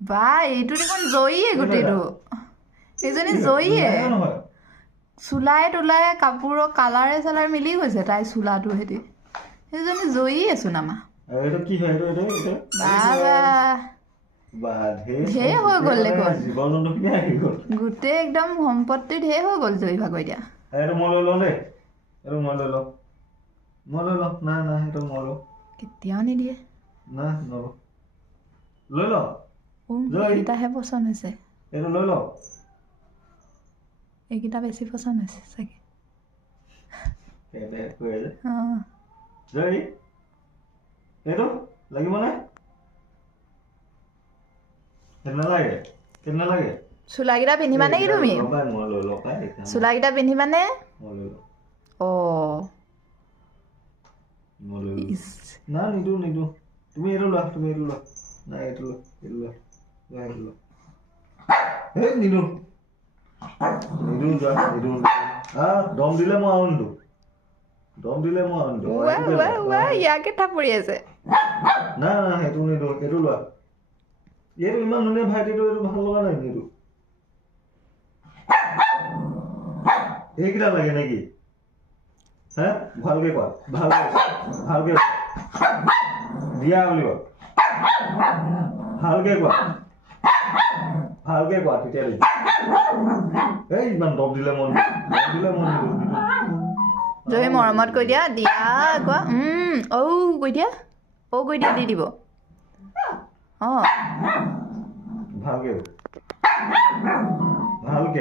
বা এইটো দেখোন জয়ীয়ে গোটেইটো এইজনী জয়ীয়ে চোলাই তোলাই কাপোৰৰ কালাৰে চালাৰে মিলি গৈছে তাই চোলাটো হেতি সেইজনী জয়ী আছোন আমাৰ এইটো কি হয় এইটো ঢেৰ হৈ গ'ল দেখোন গোটেই একদম সম্পত্তি ঢেৰ হৈ গ'ল জয়ী ভাগৰ এতিয়া এইটো মই লৈ লওঁ দেই এইটো মই লৈ লওঁ নাই সেইটো মই লওঁ কেতিয়াও নিদিয়ে নাই নলওঁ লৈ ল এইকেইটাহে পচন্দ হৈছে এইটো লৈ ল এইকেইটা বেছি পচন্দ হৈছে চাগে জয় এইটো লাগিবনে নালাগে চোলাকেইটা পিন্ধিবানে কি তুমি চোলাকেইটা পিন্ধিবানে না নিদো তুমি এইটো লোৱা নাই এইটো লোৱা নিদো দম দিলে মই আউনটো ইয়াকে থাপৰি আছে না সেইটো নিদো এইটো লোৱা এইটো ইমান ধুনীয়া ভাইটিটো এইটো ভাল লগা নাই এইটো এইকেইটা লাগে নেকি হা ভালকে কোৱা ভালকে দিয়া বুলি কোৱা ভালকে কোৱা তেতিয়া এই ইমান দম দিলে মন জয়ী মৰমত কৈ দিয়া কোৱা কৈ দিয়া কৈ দিয়া দি দিব ভালকে